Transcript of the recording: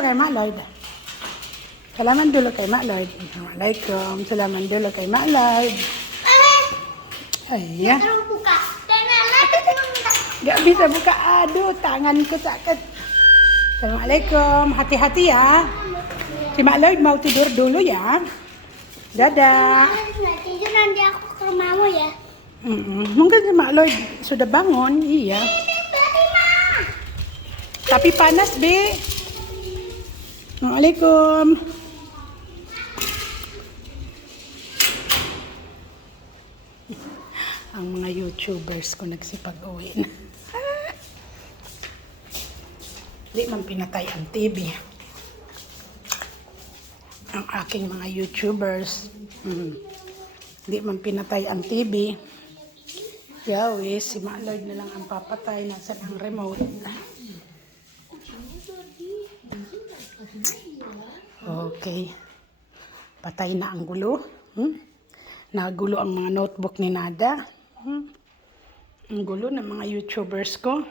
Kay Mak Lloyd. Salamat dulu kay Mak Lloyd. Assalamualaikum. Salamat dulu kay Mak Lloyd. Ay, ya. Terus buka. Gak bisa buka. Aduh, tanganku sakit. Assalamualaikum. Hati-hati ya. Si Mak Lloyd mau tidur dulu ya. Dadah. Nggak tidur nanti aku ke rumahmu ya. Mungkin si Mak Lloyd sudah bangun. Iya. Tapi panas, Bi. Assalamualaikum. Ang mga YouTubers ko nagsipag-uwi na. Di man pinatay ang TV. Ang aking mga YouTubers. Di man pinatay ang TV. Yawis, si Mak Lloyd na lang ang papatay. Nasaan ang remote? Okay. Patay na ang gulo. Nagulo ang mga notebook ni Nada. Ang gulo ng mga YouTubers ko.